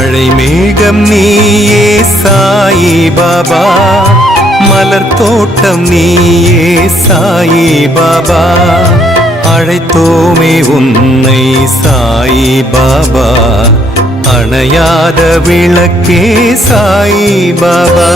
மழை மேகம் நீயே சாயி பாபா, மலர் தோட்டம் நீயே சாயி பாபா, அழைத்தோமே உன்னை சாயி பாபா, அணையாத விளக்கே சாயி பாபா.